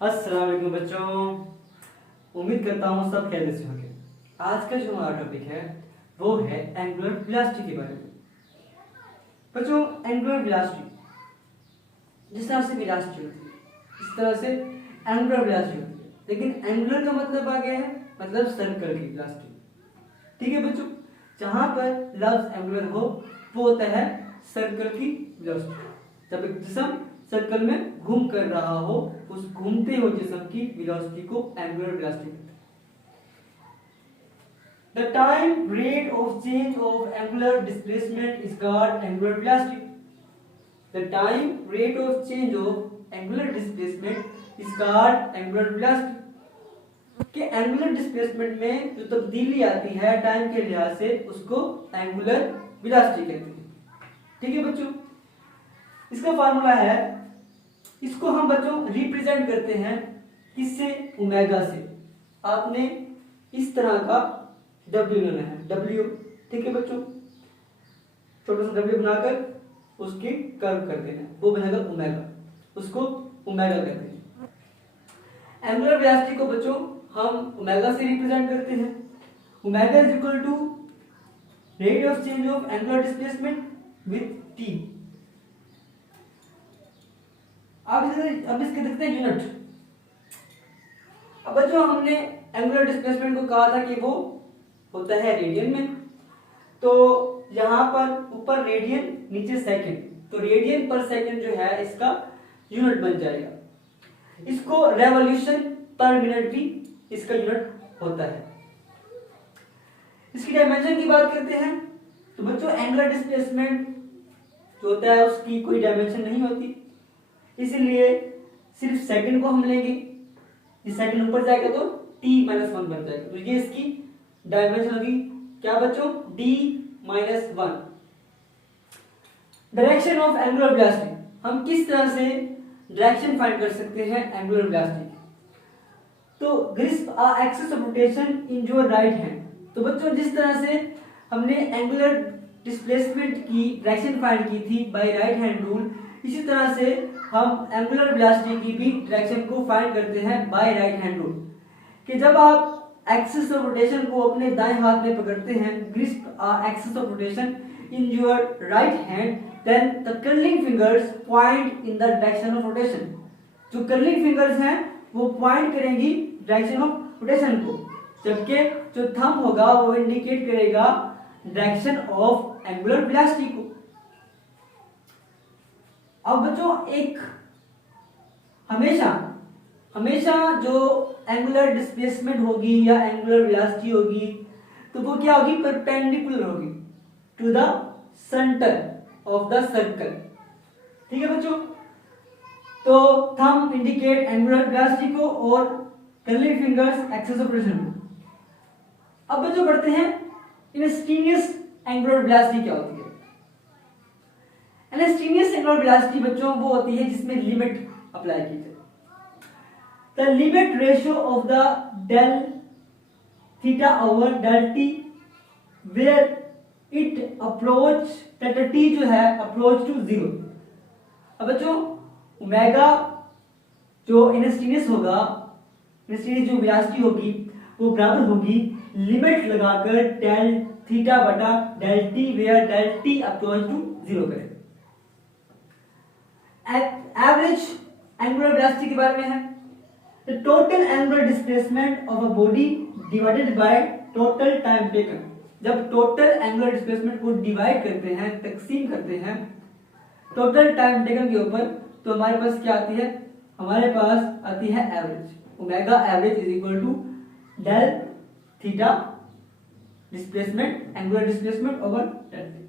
अस्सलाम वालेकुम बच्चों, उम्मीद करता हूँ सब खैरियत से होंगे। आज का जो हमारा टॉपिक है वो है एंगुलर वेलोसिटी के बारे में। बच्चों, एंगुलर वेलोसिटी जिस तरह से वेलोसिटी होती है इस तरह से एंगुलर वेलोसिटी होती है, लेकिन एंगुलर का मतलब आ गया है मतलब सर्कल की वेलोसिटी। ठीक है बच्चों, जहां पर लफ्ज एंगुलर हो वो होता है सर्कल की वेलोसिटी। जब एक जिसम सर्कल में घूम कर रहा हो उस घूमते हुए जिस्म की वेलोसिटी को एंगुलर वेलोसिटी कहते हैं। The time rate of change of angular displacement is called angular velocity. The time rate of change of angular displacement is called angular velocity. कि एंगुलर डिस्प्लेसमेंट में जो तब्दीली आती है टाइम के लिहाज से उसको एंगुलर वेलोसिटी कहते हैं। ठीक है बच्चों, इसका फार्मूला है, इसको हम बच्चों रिप्रेजेंट करते हैं किससे, ओमेगा से। आपने इस तरह का W लेना है, W। ठीक है बच्चों, छोटा सा W बनाकर उसकी कर्व कर देना, वो बनेगा ओमेगा, उसको ओमेगा कहते हैं। एंगुलर वेलोसिटी को बच्चों हम ओमेगा से रिप्रेजेंट करते हैं। Omega is equal to rate of change of angular displacement with t। अब इसके देखते हैं यूनिट। अब बच्चों हमने एंगुलर डिस्प्लेसमेंट को कहा था कि वो होता है रेडियन में, तो यहां पर ऊपर रेडियन नीचे सेकंड, तो रेडियन पर सेकंड जो है इसका यूनिट बन जाएगा। इसको रेवोल्यूशन पर मिनट भी इसका यूनिट होता है। इसकी डायमेंशन की बात करते हैं तो बच्चों एंगुलर डिस्प्लेसमेंट जो होता है उसकी कोई डायमेंशन नहीं होती, इसलिए सिर्फ सेकंड को हम लेंगे। इस सेकंड ऊपर जाएगा तो t-1 बन जाएगा, तो ये इसकी डायमेंशन होगी क्या बच्चों, d-1। Direction of angular velocity, हम किस तरह से डायरेक्शन फाइंड कर सकते हैं एंगुलर वेलोसिटी। तो grasp a axis of rotation in your right hand. तो बच्चों जिस तरह से हमने एंगुलर डिस्प्लेसमेंट की डायरेक्शन फाइंड की थी बाय राइट हैंड रूल, इसी तरह से हम एंगुलर वेलोसिटी की भी डायरेक्शन को फाइंड करते हैं बाय राइट हैंड रूल। कि जब आप एक्सिस ऑफ रोटेशन को अपने दाएं हाथ में पकड़ते हैं, grasp a axis of rotation in your right hand, then the curling fingers point in the direction of rotation. जो कर्लिंग फिंगर्स हैं वो पॉइंट करेंगी डायरेक्शन ऑफ रोटेशन को, जबकि जो थंब होगा वो इंडिकेट करेगा डायरेक्शन ऑफ एंगुलर वेलोसिटी को। अब बच्चों एक हमेशा जो एंगुलर डिस्प्लेसमेंट होगी या एंगुलर वेलोसिटी होगी तो वो क्या होगी, परपेंडिकुलर होगी to the centre of the circle. ठीक है बच्चों, तो थंब इंडिकेट एंगुलर वेलोसिटी को और curling fingers axis of rotation को। अब बच्चों बढ़ते हैं इंस्टेंटेनियस एंगुलर वेलोसिटी क्या होती है। इंस्टेंटेनियस एंगुलर वेलोसिटी बच्चों वो होती है जिसमें लिमिट अप्लाई की जाए। The limit ratio of the del theta over del T where it approach delta T जो है अप्रोच टू 0। अब बच्चों ओमेगा जो इंस्टेंटेनियस होगा, इंस्टेंटेनियस जो वेलोसिटी होगी वो बराबर होगी लिमिट लगाकर डेल थीटा बटा del T where del T approach to 0 करें। एवरेज एंगुलर वेलोसिटी के बारे में है, the total angular displacement of a body divided by total time taken. जब टोटल एंगुलर डिस्प्लेसमेंट को डिवाइड करते हैं, तकसीम करते हैं टोटल टाइम टेकन के ऊपर, तो हमारे पास क्या आती है, हमारे पास आती है average. Omega average is equal to del theta displacement angular displacement over del T.